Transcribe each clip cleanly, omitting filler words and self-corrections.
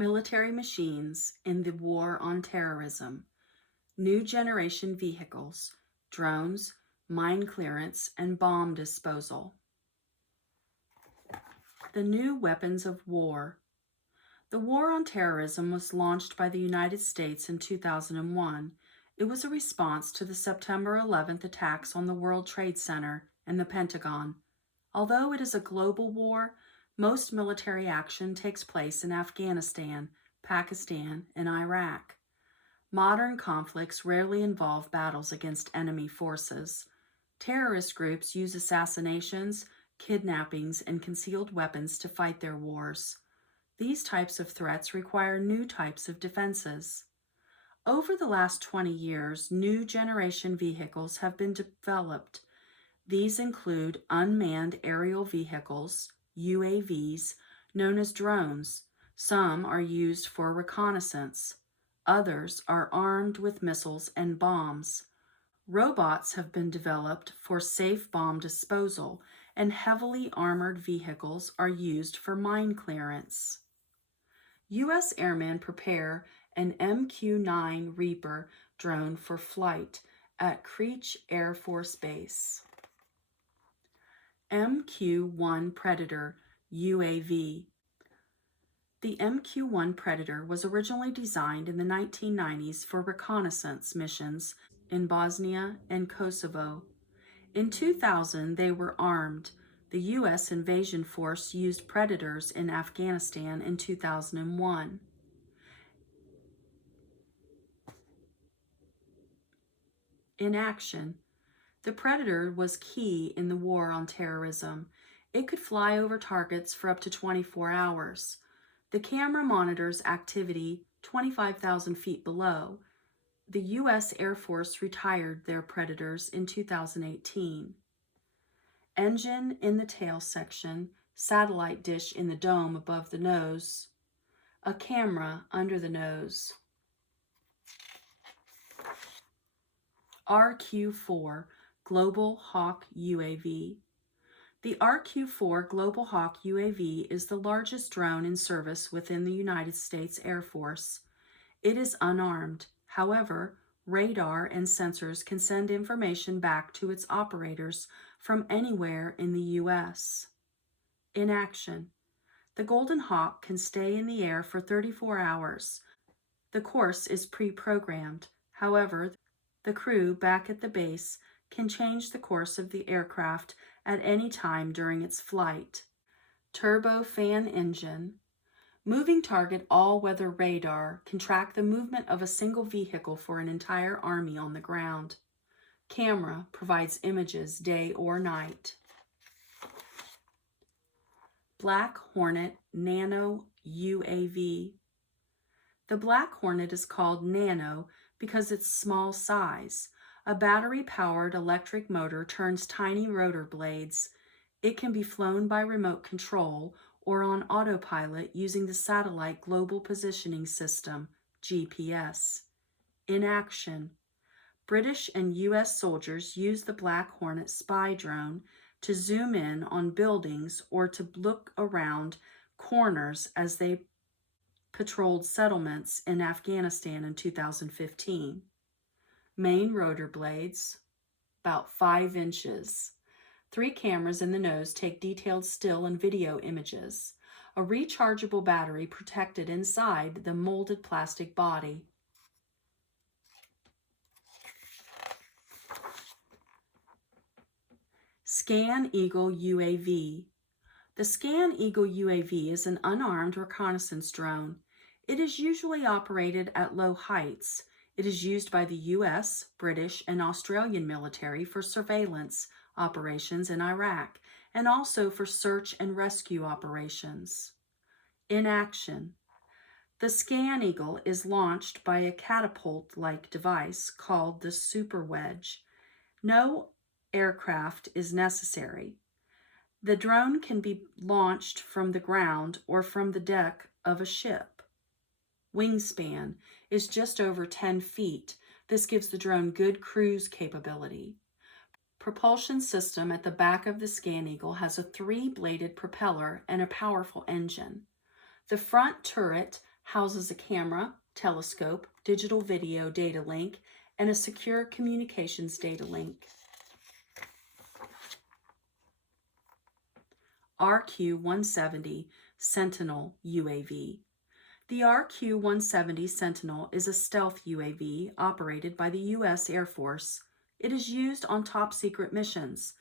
Military machines in the war on terrorism, new generation vehicles, drones, mine clearance, and bomb disposal. The new weapons of war. The war on terrorism was launched by the United States in 2001. It was a response to the September 11th attacks on the World Trade Center and the Pentagon. Although it is a global war, most military action takes place in Afghanistan, Pakistan, and Iraq. Modern conflicts rarely involve battles against enemy forces. Terrorist groups use assassinations, kidnappings, and concealed weapons to fight their wars. These types of threats require new types of defenses. Over the last 20 years, new generation vehicles have been developed. These include unmanned aerial vehicles, UAVs, known as drones. Some are used for reconnaissance. Others are armed with missiles and bombs. Robots have been developed for safe bomb disposal, and heavily armored vehicles are used for mine clearance. U.S. airmen prepare an MQ-9 Reaper drone for flight at Creech Air Force Base. MQ-1 Predator UAV. The MQ-1 Predator was originally designed in the 1990s for reconnaissance missions in Bosnia and Kosovo. In 2000, they were armed. The U.S. invasion force used Predators in Afghanistan in 2001. In action, the Predator was key in the war on terrorism. It could fly over targets for up to 24 hours. The camera monitors activity 25,000 feet below. The U.S. Air Force retired their Predators in 2018. Engine in the tail section, satellite dish in the dome above the nose, a camera under the nose. RQ-4 Global Hawk UAV. The RQ-4 Global Hawk UAV is the largest drone in service within the United States Air Force. It is unarmed. However, radar and sensors can send information back to its operators from anywhere in the U.S. In action, the Golden Hawk can stay in the air for 34 hours. The course is pre-programmed. However, the crew back at the base can change the course of the aircraft at any time during its flight. Turbofan engine. Moving target all-weather radar can track the movement of a single vehicle for an entire army on the ground. Camera provides images day or night. Black Hornet Nano UAV. The Black Hornet is called Nano because its small size. A battery-powered electric motor turns tiny rotor blades. It can be flown by remote control or on autopilot using the Satellite Global Positioning System, GPS. In action, British and U.S. soldiers use the Black Hornet spy drone to zoom in on buildings or to look around corners as they patrolled settlements in Afghanistan in 2015. Main rotor blades, about 5 inches. 3 cameras in the nose take detailed still and video images. A rechargeable battery protected inside the molded plastic body. Scan Eagle UAV. The Scan Eagle UAV is an unarmed reconnaissance drone. It is usually operated at low heights. It is used by the U.S., British, and Australian military for surveillance operations in Iraq, and also for search and rescue operations. In action, the Scan Eagle is launched by a catapult-like device called the Super Wedge. No aircraft is necessary. The drone can be launched from the ground or from the deck of a ship. Wingspan is just over 10 feet. This gives the drone good cruise capability. Propulsion system at the back of the Scan Eagle has a 3-bladed propeller and a powerful engine. The front turret houses a camera, telescope, digital video data link, and a secure communications data link. RQ-170 Sentinel UAV. The RQ-170 Sentinel is a stealth UAV operated by the U.S. Air Force. It is used on top-secret missions.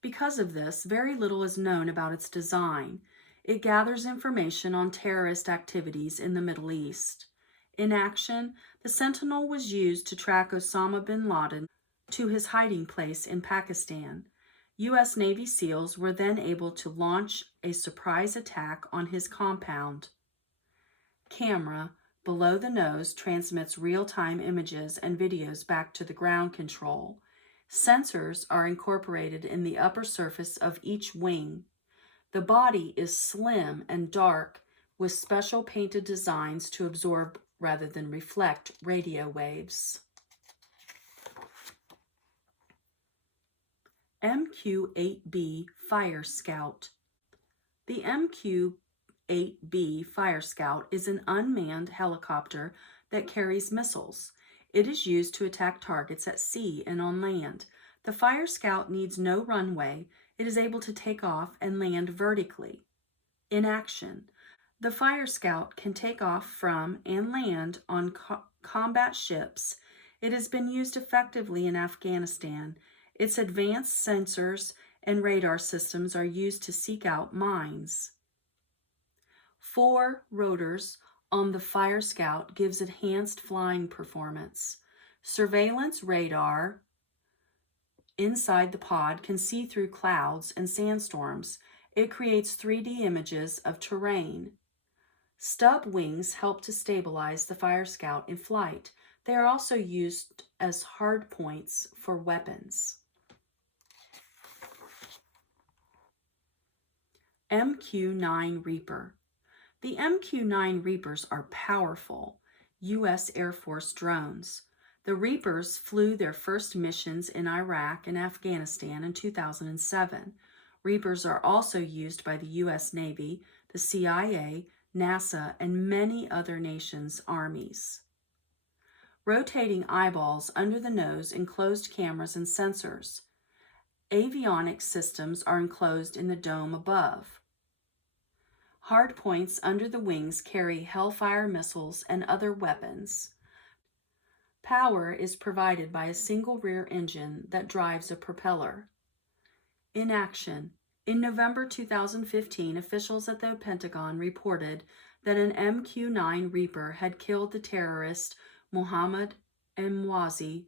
Because of this, very little is known about its design. It gathers information on terrorist activities in the Middle East. In action, the Sentinel was used to track Osama bin Laden to his hiding place in Pakistan. U.S. Navy SEALs were then able to launch a surprise attack on his compound. Camera below the nose transmits real-time images and videos back to the ground control. Sensors are incorporated in the upper surface of each wing. The body is slim and dark with special painted designs to absorb rather than reflect radio waves. MQ-8B Fire Scout. The MQ-8B Fire Scout is an unmanned helicopter that carries missiles. It is used to attack targets at sea and on land. The Fire Scout needs no runway. It is able to take off and land vertically. In action, the Fire Scout can take off from and land on combat ships. It has been used effectively in Afghanistan. Its advanced sensors and radar systems are used to seek out mines. 4 rotors on the Fire Scout gives enhanced flying performance. Surveillance radar inside the pod can see through clouds and sandstorms. It creates 3D images of terrain. Stub wings help to stabilize the Fire Scout in flight. They are also used as hard points for weapons. MQ-9 Reaper. The MQ-9 Reapers are powerful U.S. Air Force drones. The Reapers flew their first missions in Iraq and Afghanistan in 2007. Reapers are also used by the U.S. Navy, the CIA, NASA, and many other nations' armies. Rotating eyeballs under the nose enclosed cameras and sensors. Avionics systems are enclosed in the dome above. Hard points under the wings carry Hellfire missiles and other weapons. Power is provided by a single rear engine that drives a propeller. In action. In November 2015, officials at the Pentagon reported that an MQ-9 Reaper had killed the terrorist Mohammed Emwazi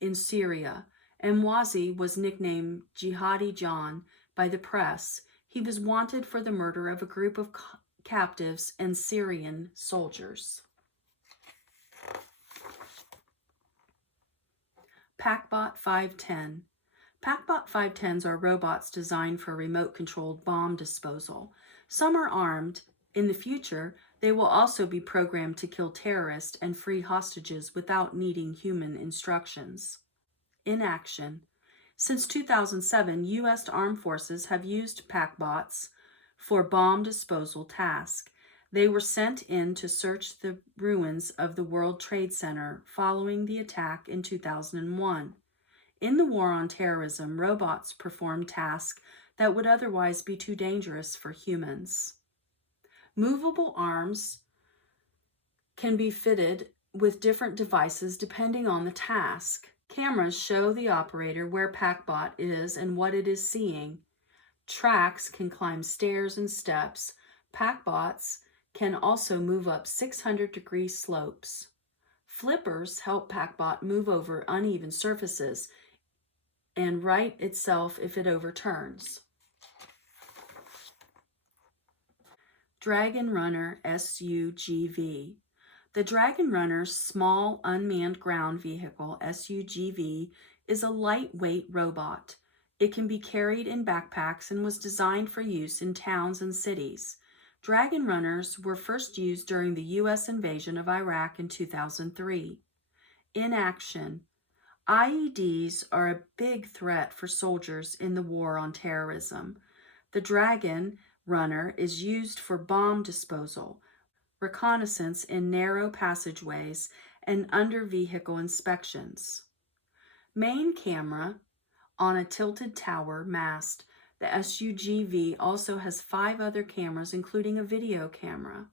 in Syria. Emwazi was nicknamed Jihadi John by the press. He was wanted for the murder of a group of captives and Syrian soldiers. PackBot 510. PackBot 510s are robots designed for remote-controlled bomb disposal. Some are armed. In the future, they will also be programmed to kill terrorists and free hostages without needing human instructions. In action. Since 2007, U.S. Armed Forces have used PackBots for bomb disposal tasks. They were sent in to search the ruins of the World Trade Center following the attack in 2001. In the war on terrorism, robots perform tasks that would otherwise be too dangerous for humans. Movable arms can be fitted with different devices depending on the task. Cameras show the operator where PackBot is and what it is seeing. Tracks can climb stairs and steps. PackBots can also move up 600-degree slopes. Flippers help PackBot move over uneven surfaces and right itself if it overturns. Dragon Runner SUGV. The Dragon Runner's small unmanned ground vehicle, SUGV, is a lightweight robot. It can be carried in backpacks and was designed for use in towns and cities. Dragon Runners were first used during the U.S. invasion of Iraq in 2003. In action. IEDs are a big threat for soldiers in the war on terrorism. The Dragon Runner is used for bomb disposal. reconnaissance in narrow passageways, and under-vehicle inspections. Main camera on a tilted tower mast. The SUGV also has 5 other cameras, including a video camera.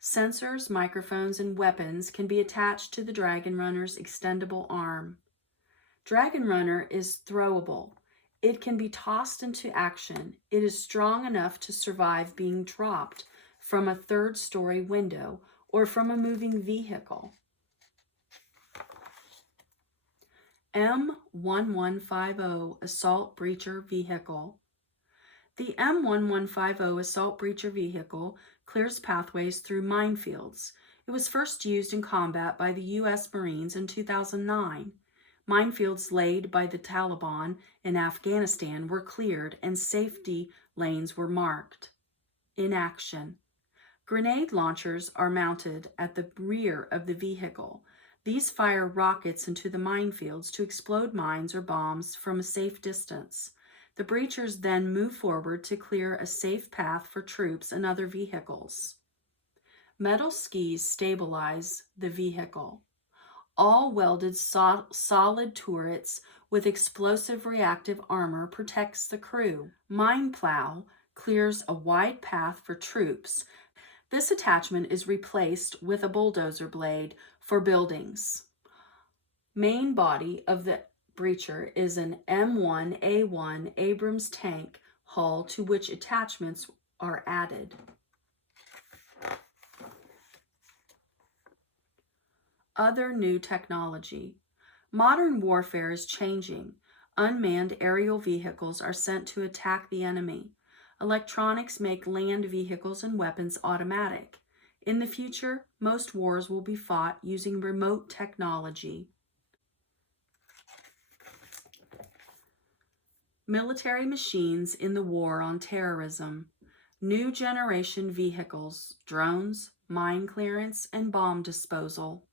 Sensors, microphones, and weapons can be attached to the Dragon Runner's extendable arm. Dragon Runner is throwable. It can be tossed into action. It is strong enough to survive being dropped from a 3rd-story window or from a moving vehicle. M1150 Assault Breacher Vehicle. The M1150 Assault Breacher Vehicle clears pathways through minefields. It was first used in combat by the U.S. Marines in 2009. Minefields laid by the Taliban in Afghanistan were cleared and safety lanes were marked. In action. Grenade launchers are mounted at the rear of the vehicle. These fire rockets into the minefields to explode mines or bombs from a safe distance. The breachers then move forward to clear a safe path for troops and other vehicles. Metal skis stabilize the vehicle. All welded solid turrets with explosive reactive armor protects the crew. Mine plow clears a wide path for troops. This attachment is replaced with a bulldozer blade for buildings. Main body of the breacher is an M1A1 Abrams tank hull to which attachments are added. Other new technology. Modern warfare is changing. Unmanned aerial vehicles are sent to attack the enemy. Electronics make land vehicles and weapons automatic. In the future, most wars will be fought using remote technology. Military machines in the war on terrorism. New generation vehicles, drones, mine clearance, and bomb disposal.